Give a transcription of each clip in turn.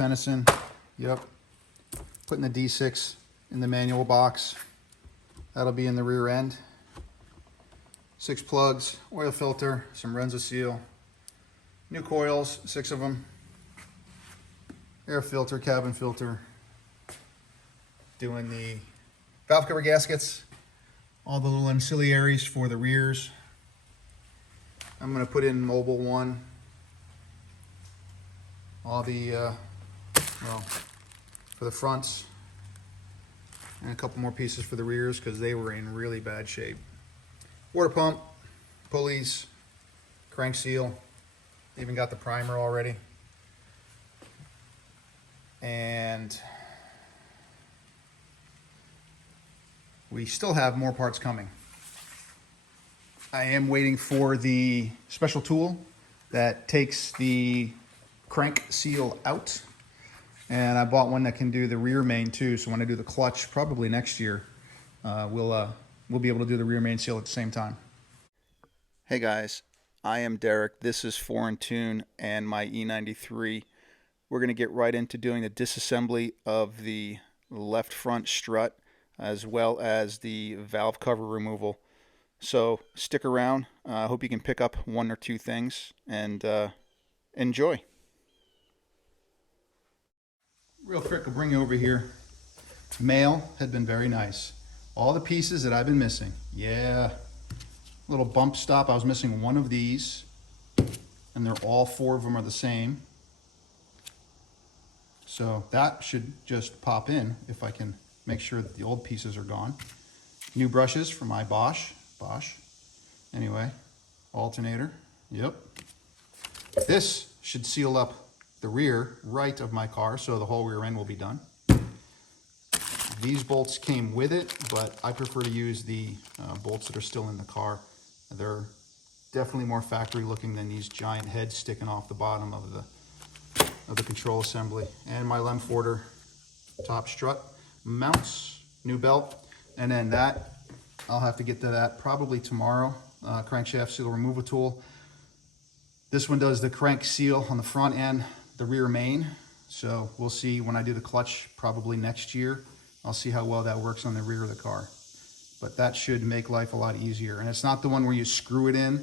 Pennison. Yep. Putting the D6 in the manual box. That'll be in the rear end. 6 plugs, oil filter, some Renzo seal, new coils, 6 of them, air filter, cabin filter, doing the valve cover gaskets, all the little ancillaries for the rears. I'm going to put in mobile one, all the, well, for the fronts, and a couple more pieces for the rears because they were in really bad shape. Water pump, pulleys, crank seal, even got the primer already. And we still have more parts coming. I am waiting for the special tool that takes the crank seal out. And I bought one that can do the rear main too. So when I do the clutch, probably next year, we'll be able to do the rear main seal at the same time. Hey guys, I am Derek. This is 4 in Tune and my E93. We're going to get right into doing the disassembly of the left front strut as well as the valve cover removal. So stick around. I hope you can pick up 1 or 2 things and enjoy. Real quick, I'll bring you over here. Mail had been very nice. All the pieces that I've been missing. Yeah, little bump stop. I was missing one of these, and they're all 4 of them are the same. So that should just pop in if I can make sure that the old pieces are gone. New brushes for my Bosch. Anyway, alternator. Yep. This should seal up the rear right of my car, so the whole rear end will be done. These bolts came with it, but I prefer to use the bolts that are still in the car. They're definitely more factory looking than these giant heads sticking off the bottom of the control assembly. And my Lemforder top strut mounts, new belt, and then that, I'll have to get to that probably tomorrow. Crankshaft seal removal tool. This one does the crank seal on the front and the rear main. So we'll see when I do the clutch probably next year. I'll see how well that works on the rear of the car. But that should make life a lot easier. And it's not the one where you screw it in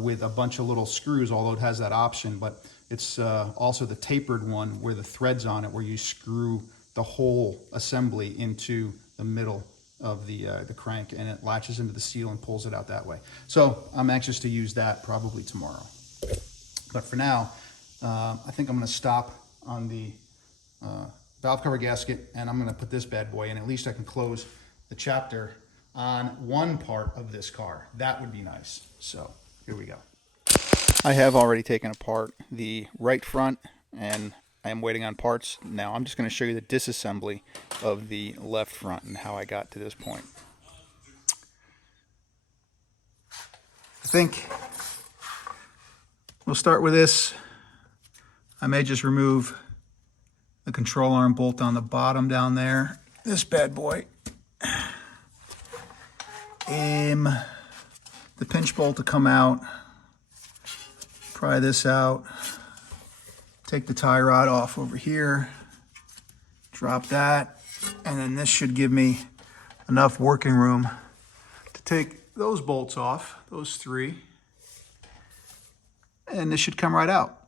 with a bunch of little screws, although it has that option. But it's also the tapered one where the thread's on it, where you screw the whole assembly into the middle of the crank, and it latches into the seal and pulls it out that way. So I'm anxious to use that probably tomorrow. But for now, I think I'm going to stop on the valve cover gasket, and I'm going to put this bad boy in. At least I can close the chapter on one part of this car. That would be nice. So here we go. I have already taken apart the right front, and I am waiting on parts. Now I'm just going to show you the disassembly of the left front and how I got to this point. I think we'll start with this. I may just remove the control arm bolt on the bottom down there. This bad boy. Aim the pinch bolt to come out. Pry this out. Take the tie rod off over here. Drop that. And then this should give me enough working room to take those bolts off, those 3. And this should come right out.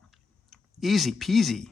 Easy peasy.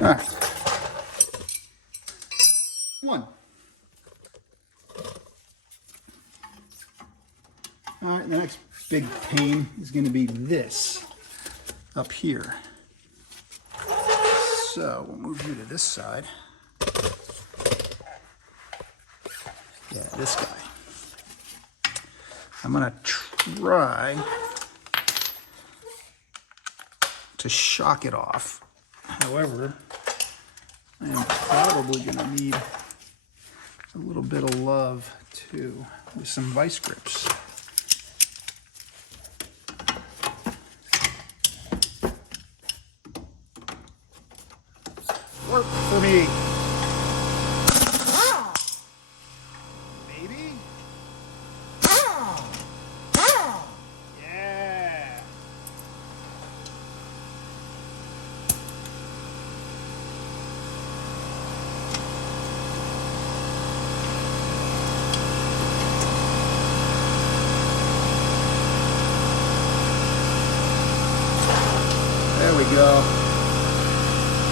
All right. 1. All right, the next big pain is going to be this up here. So we'll move you to this side. Yeah, this guy. I'm going to try to shock it off. However, I am probably going to need a little bit of love too with some vice grips. Work for me. Maybe? Yeah. There we go.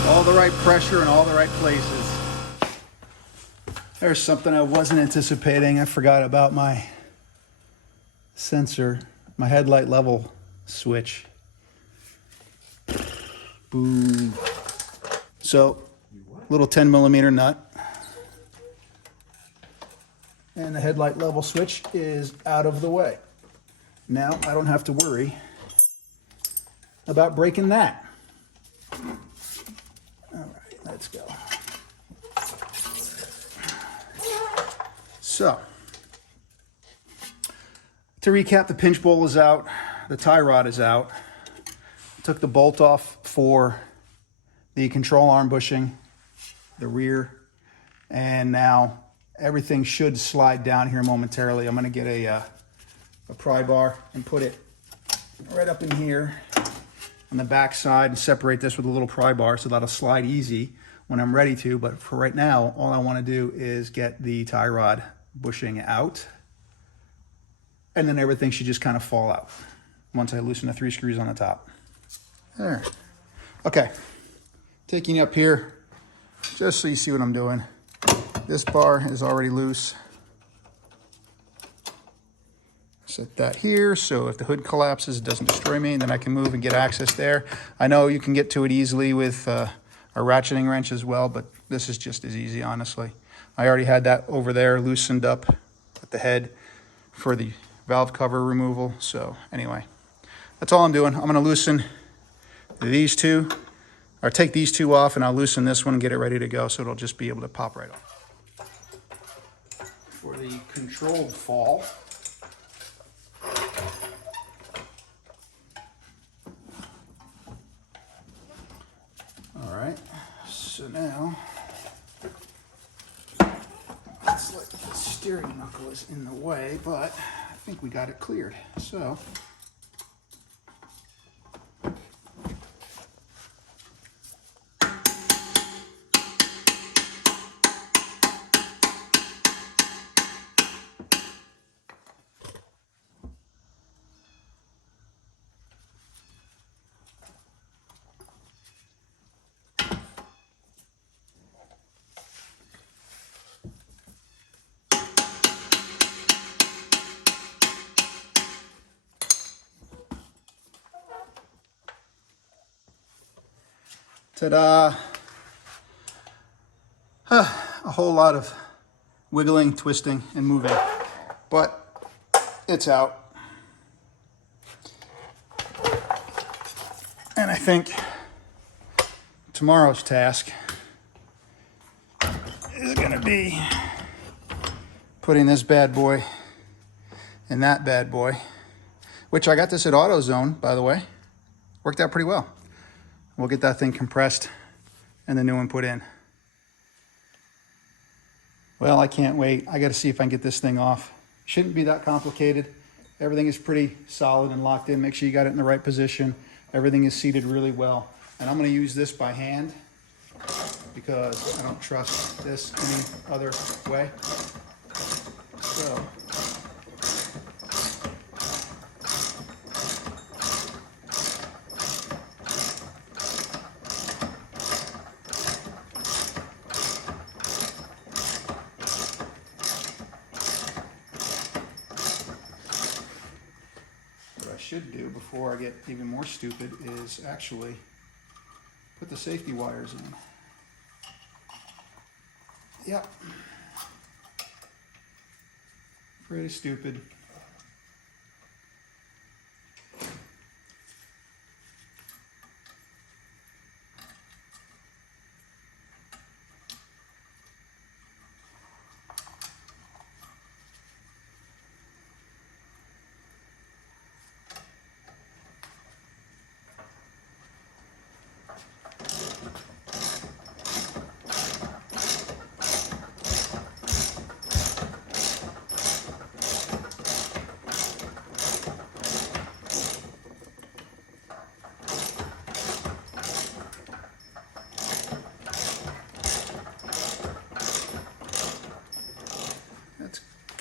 All the right pressure in all the right places. There's something I wasn't anticipating. I forgot about my sensor, my headlight level switch. Boom. So, little 10mm nut. And the headlight level switch is out of the way. Now I don't have to worry about breaking that. All right, let's go. So, to recap, the pinch bowl is out, the tie rod is out. Took the bolt off for the control arm bushing, the rear, and now everything should slide down here momentarily. I'm going to get a pry bar and put it right up in here on the back side and separate this with a little pry bar so that'll slide easy when I'm ready to. But for right now, all I want to do is get the tie rod bushing out, and then everything should just kind of fall out once I loosen the 3 screws on the top. There. Okay, taking you up here just so you see what I'm doing. This bar is already loose. Set that here so if the hood collapses, it doesn't destroy me, and then I can move and get access there. I know you can get to it easily with a ratcheting wrench as well, but this is just as easy, honestly. I already had that over there loosened up at the head for the valve cover removal. So anyway, that's all I'm doing. I'm going to loosen these two, or take these two off, and I'll loosen this one and get it ready to go so it'll just be able to pop right off. For the control fall, all right, so now it's like the steering knuckle is in the way, but I think we got it cleared. So ta-da! A whole lot of wiggling, twisting, and moving, but it's out. And I think tomorrow's task is going to be putting this bad boy in that bad boy, which I got this at AutoZone, by the way. Worked out pretty well. We'll get that thing compressed and the new one put in. Well, I can't wait. I got to see if I can get this thing off. Shouldn't be that complicated. Everything is pretty solid and locked in. Make sure you got it in the right position. Everything is seated really well. And I'm going to use this by hand because I don't trust this any other way. So should do before I get even more stupid is actually put the safety wires in. Yep. Pretty stupid.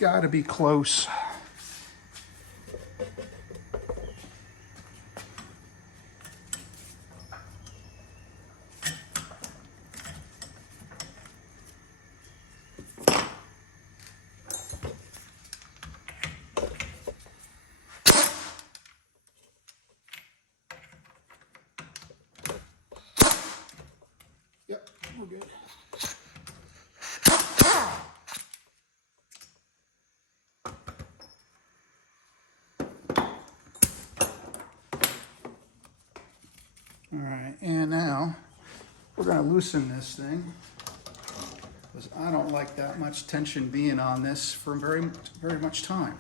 gotta be close. Yep, we're good. All right, and now we're gonna loosen this thing because I don't like that much tension being on this for very much time.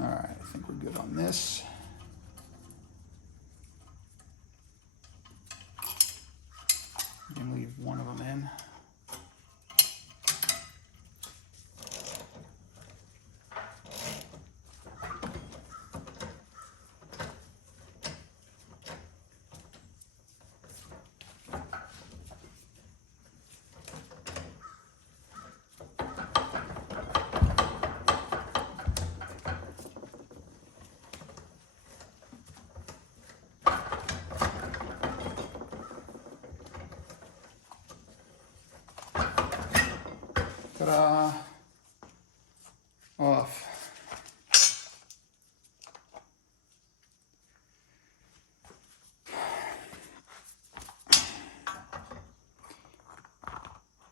All right, I think we're good on this. You can leave one of them in. Ta-da! Off.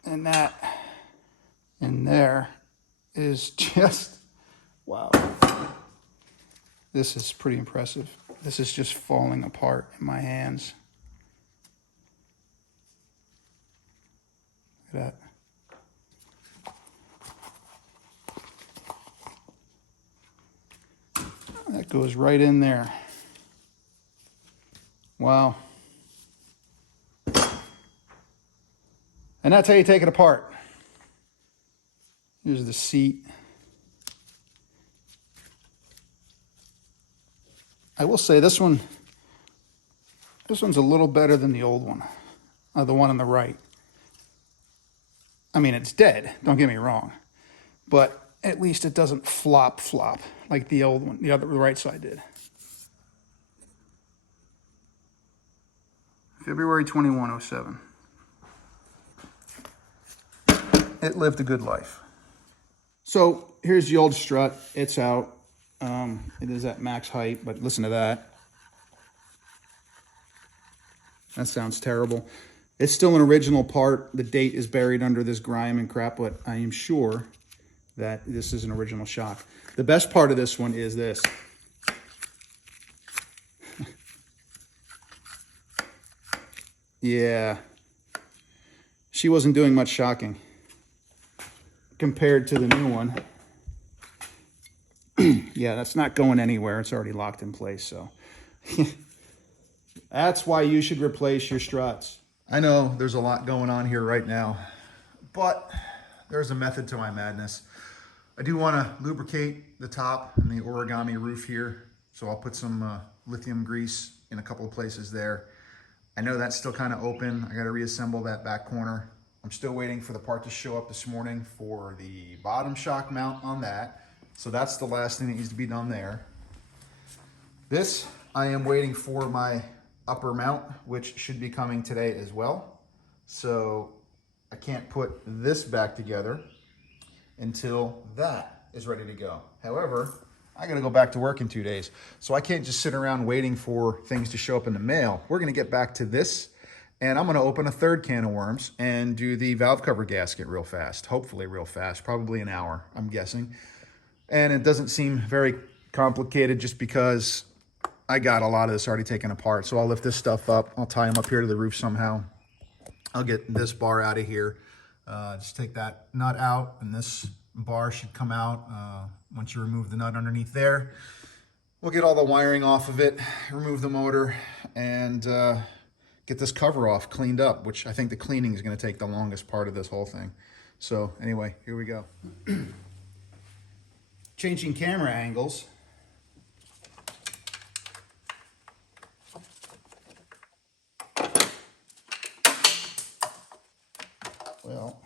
And that in there is just, wow. This is pretty impressive. This is just falling apart in my hands. Look at that. That goes right in there. Wow. And that's how you take it apart. Here's the seat. I will say this one's a little better than the old one, the one on the right. I mean, it's dead, don't get me wrong, but at least it doesn't flop like the old one, the right side did. February 21, 07. It lived a good life. So here's the old strut. It's out. It is at max height, but listen to that. That sounds terrible. It's still an original part. The date is buried under this grime and crap, but I am sure that this is an original shock. The best part of this one is this. Yeah. She wasn't doing much shocking compared to the new one. Yeah, that's not going anywhere. It's already locked in place, so. That's why you should replace your struts. I know there's a lot going on here right now, but there's a method to my madness. I do want to lubricate the top and the origami roof here, so I'll put some lithium grease in a couple of places there. I know that's still kind of open. I got to reassemble that back corner. I'm still waiting for the part to show up this morning for the bottom shock mount on that. So that's the last thing that needs to be done there. This, I am waiting for my upper mount, which should be coming today as well. So I can't put this back together until that is ready to go. However, I gotta go back to work in 2 days. So I can't just sit around waiting for things to show up in the mail. We're gonna get back to this, and I'm gonna open a third can of worms and do the valve cover gasket real fast. Hopefully real fast, probably an hour, I'm guessing. And it doesn't seem very complicated just because I got a lot of this already taken apart. So I'll lift this stuff up. I'll tie them up here to the roof somehow. I'll get this bar out of here. Just take that nut out, and this bar should come out once you remove the nut underneath there. We'll get all the wiring off of it, remove the motor, and get this cover off cleaned up, which I think the cleaning is going to take the longest part of this whole thing. So anyway, here we go. Changing camera angles. Well,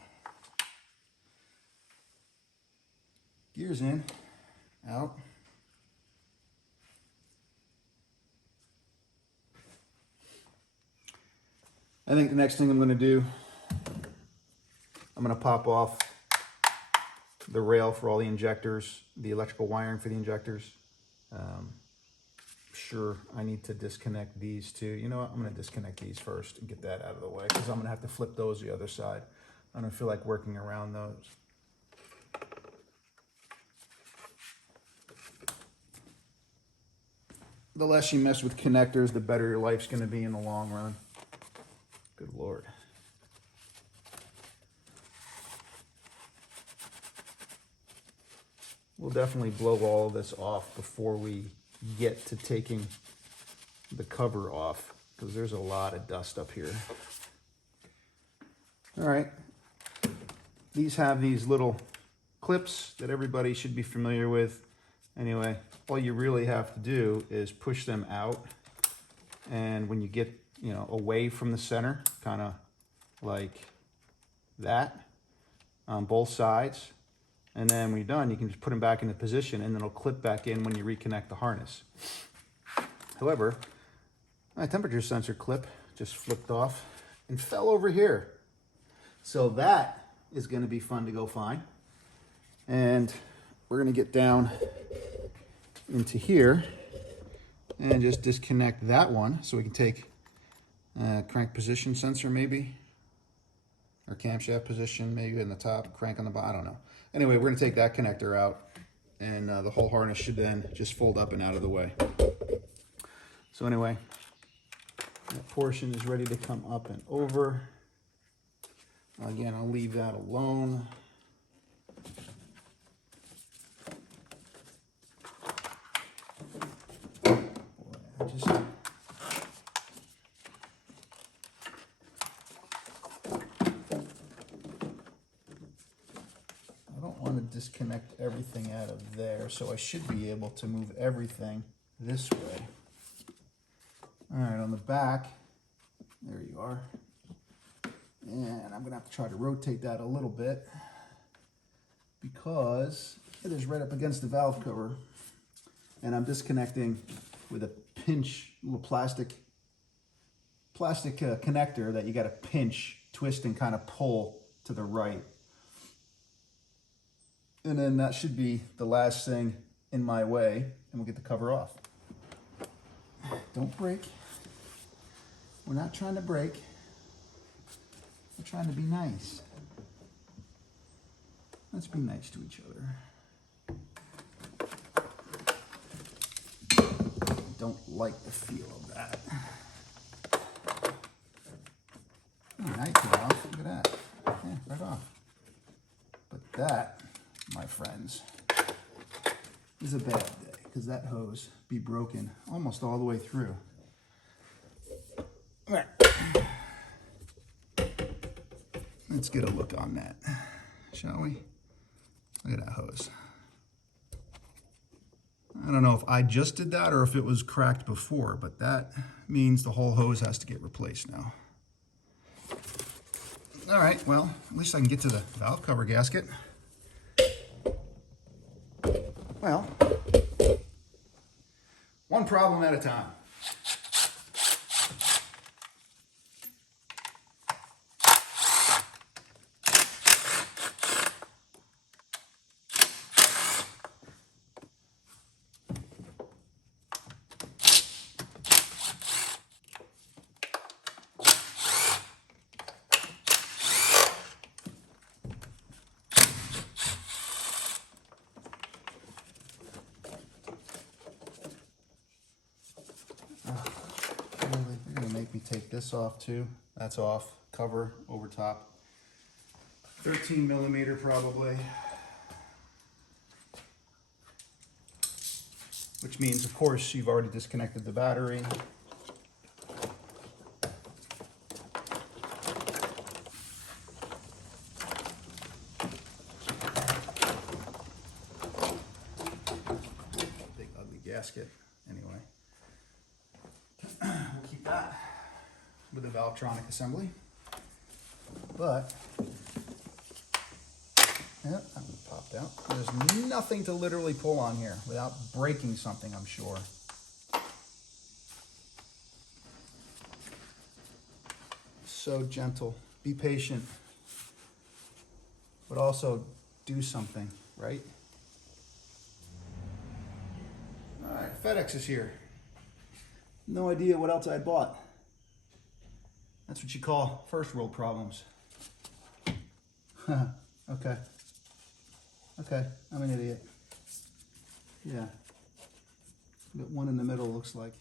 gears in, out. I think the next thing I'm going to do, I'm going to pop off the rail for all the injectors, the electrical wiring for the injectors. Sure, I need to disconnect these too. You know what? I'm going to disconnect these first and get that out of the way, because I'm going to have to flip those the other side. I don't feel like working around those. The less you mess with connectors, the better your life's going to be in the long run. Good Lord. We'll definitely blow all of this off before we get to taking the cover off, because there's a lot of dust up here. All right. These have these little clips that everybody should be familiar with. Anyway, all you really have to do is push them out, and when you get, you know, away from the center, kind of like that on both sides, and then when you're done, you can just put them back into position, and then it'll clip back in when you reconnect the harness. However, my temperature sensor clip just flipped off and fell over here. So that is going to be fun to go find. And we're going to get down into here and just disconnect that one, so we can take crank position sensor maybe, or camshaft position maybe in the top, crank on the bottom, I don't know. Anyway, we're going to take that connector out, and the whole harness should then just fold up and out of the way. So anyway, that portion is ready to come up and over. Again, I'll leave that alone. Disconnect everything out of there, so I should be able to move everything this way. All right, on the back, there you are. And I'm gonna have to try to rotate that a little bit, because it is right up against the valve cover, and I'm disconnecting with a pinch, little plastic connector that you got to pinch, twist, and kind of pull to the right. And then that should be the last thing in my way, and we'll get the cover off. Don't break. We're not trying to break. We're trying to be nice. Let's be nice to each other. Don't like the feel of that. Oh, now you get off. Look at that. Yeah, right off. But that, my friends, is a bad day, because that hose be broken almost all the way through. All right. Let's get a look on that, shall we? Look at that hose. I don't know if I just did that or if it was cracked before, but that means the whole hose has to get replaced now. All right, well, at least I can get to the valve cover gasket. Well, one problem at a time. You're gonna make me take this off too. That's off. Cover over top. 13 millimeter probably. Which means, of course, you've already disconnected the battery. gasket anyway. We'll keep that with the Valvetronic assembly. But, yeah, that one popped out. There's nothing to literally pull on here without breaking something, I'm sure. So gentle. Be patient. But also do something, right? All right, FedEx is here. No idea what else I bought. That's what you call first world problems. Okay. Okay, I'm an idiot. Yeah. Got one in the middle, looks like.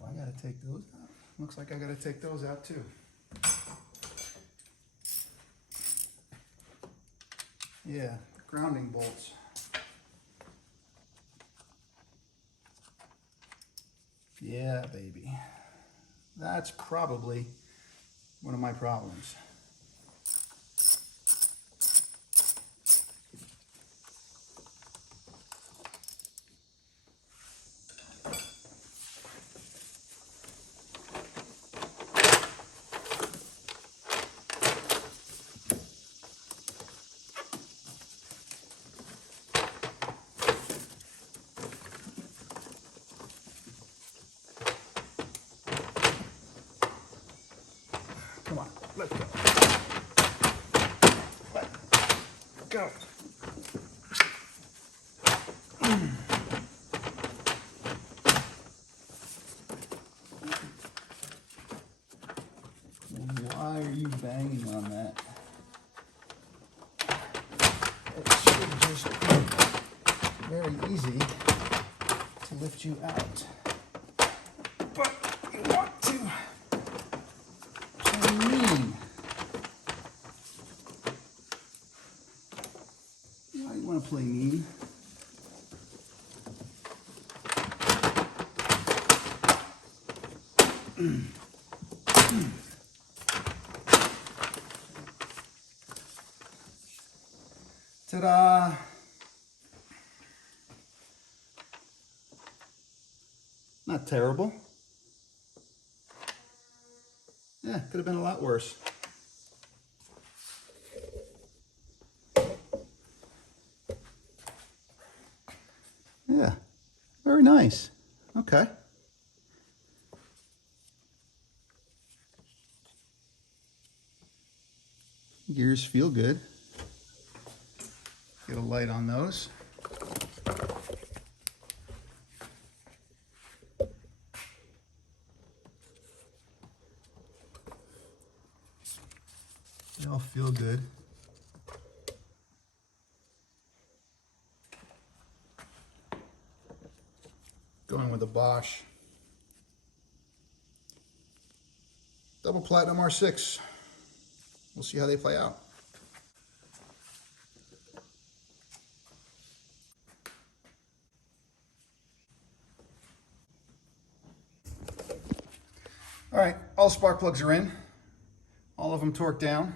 Well, I gotta take those out. Looks like I gotta take those out too. Yeah, grounding bolts. Yeah, baby. That's probably one of my problems. Come on, let's go. Let go. Why are you banging on that? It should just be very easy to lift you out. But you want to play mean. Why do you want to play mean? Ta-da! Not terrible. Yeah, could have been a lot worse. Yeah, very nice. Okay. Gears feel good. Get a light on those. They all feel good. Going with the Bosch Double Platinum R6. We'll see how they play out. All right, all spark plugs are in. All of them torqued down.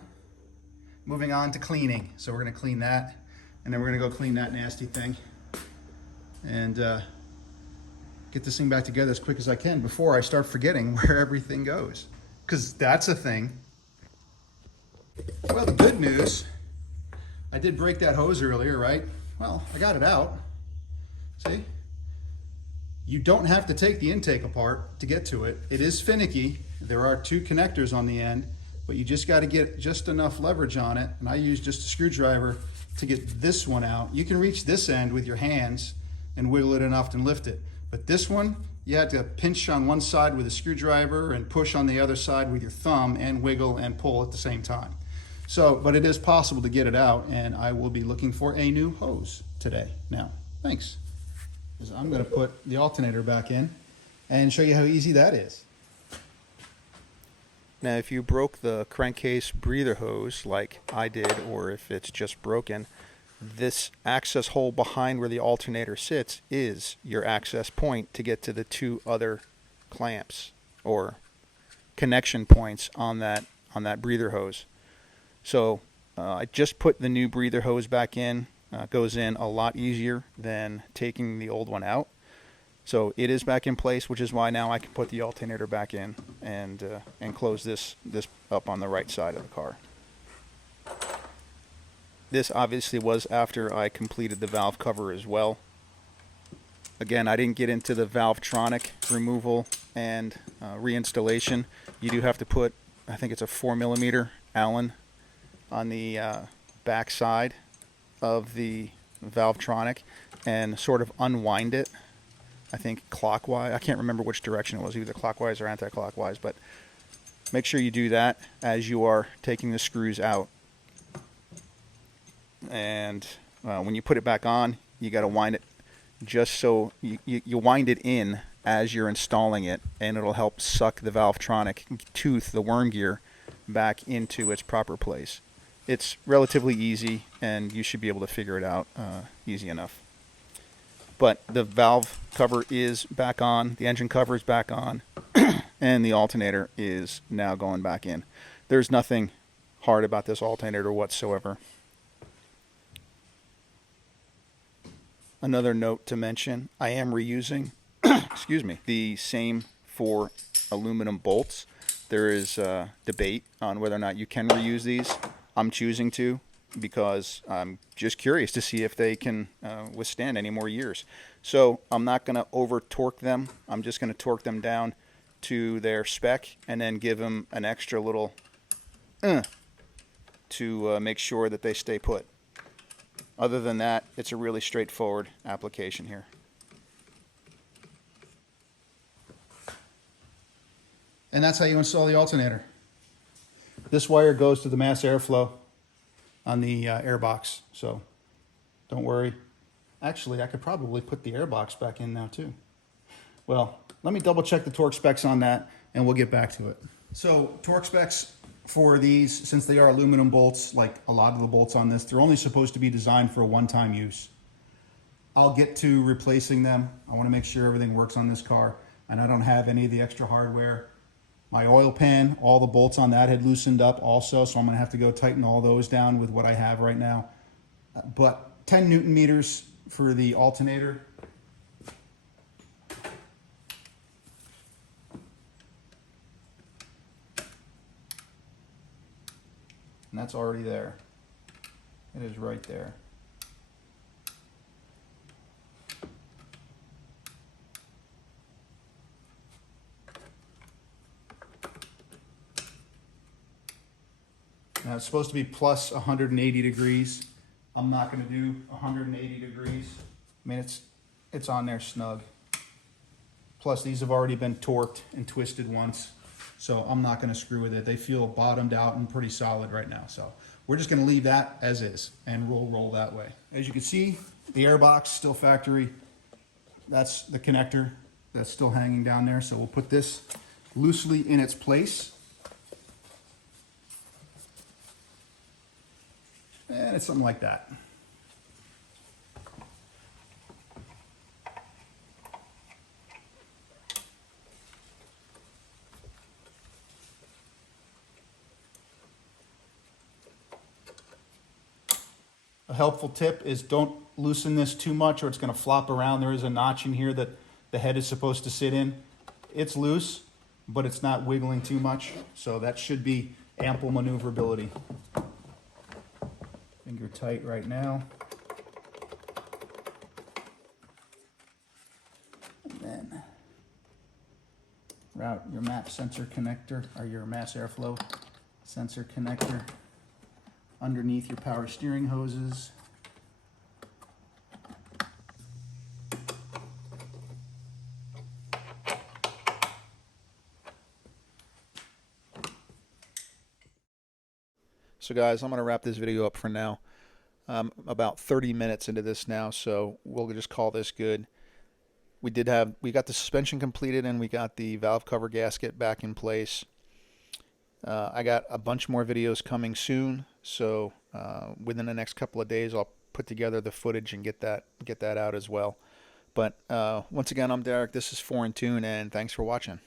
Moving on to cleaning. So we're gonna clean that, and then we're gonna go clean that nasty thing and get this thing back together as quick as I can before I start forgetting where everything goes. Because that's a thing. Well, the good news, I did break that hose earlier, right? Well, I got it out. See? You don't have to take the intake apart to get to it. It is finicky. There are two connectors on the end, but you just got to get just enough leverage on it. And I use just a screwdriver to get this one out. You can reach this end with your hands and wiggle it enough to lift it. But this one, you have to pinch on one side with a screwdriver and push on the other side with your thumb and wiggle and pull at the same time. So, but it is possible to get it out, and I will be looking for a new hose today. Now, thanks. Because I'm going to put the alternator back in and show you how easy that is. Now, if you broke the crankcase breather hose like I did, or if it's just broken, this access hole behind where the alternator sits is your access point to get to the two other clamps or connection points on that breather hose. So I just put the new breather hose back in. Goes in a lot easier than taking the old one out. So it is back in place, which is why now I can put the alternator back in and close this up on the right side of the car. This obviously was after I completed the valve cover as well. Again, I didn't get into the Valvetronic removal and reinstallation. You do have to put, I think it's a 4mm Allen on the back side of the Valvetronic and sort of unwind it. I think clockwise. I can't remember which direction it was, either clockwise or anti-clockwise, but make sure you do that as you are taking the screws out. And when you put it back on, you got to wind it just so you wind it in as you're installing it, and it'll help suck the Valvetronic tooth, the worm gear, back into its proper place. It's relatively easy, and you should be able to figure it out easy enough. But the valve cover is back on, the engine cover is back on, and the alternator is now going back in. There's nothing hard about this alternator whatsoever. Another note to mention, I am reusing excuse me, the same 4 aluminum bolts. There is debate on whether or not you can reuse these. I'm choosing to, because I'm just curious to see if they can withstand any more years. So I'm not going to over torque them. I'm just going to torque them down to their spec and then give them an extra little to make sure that they stay put. Other than that, it's a really straightforward application here. And that's how you install the alternator. This wire goes to the mass airflow on the airbox, so don't worry. Actually, I could probably put the airbox back in now too. Well, let me double check the torque specs on that and we'll get back to it. So torque specs for these, since they are aluminum bolts, like a lot of the bolts on this, they're only supposed to be designed for a one-time use. I'll get to replacing them. I want to make sure everything works on this car and I don't have any of the extra hardware. My oil pan, all the bolts on that had loosened up also, so I'm going to have to go tighten all those down with what I have right now. But 10 Newton meters for the alternator. And that's already there. It is right there. Now it's supposed to be plus 180 degrees. I'm not going to do 180 degrees. I mean, it's on there snug. Plus these have already been torqued and twisted once, so I'm not going to screw with it. They feel bottomed out and pretty solid right now. So we're just going to leave that as is and we'll roll that way. As you can see, the airbox still factory. That's the connector that's still hanging down there. So we'll put this loosely in its place. And it's something like that. A helpful tip is don't loosen this too much or it's going to flop around. There is a notch in here that the head is supposed to sit in. It's loose, but it's not wiggling too much, so that should be ample maneuverability. Finger tight right now. And then route your map sensor connector, or your mass airflow sensor connector underneath your power steering hoses. So guys, I'm going to wrap this video up for now. About 30 minutes into this now, so we'll just call this good. We got the suspension completed and we got the valve cover gasket back in place. I got a bunch more videos coming soon, so within the next couple of days I'll put together the footage and get that out as well. But once again, I'm Derek. This is 4 in Tune, and thanks for watching.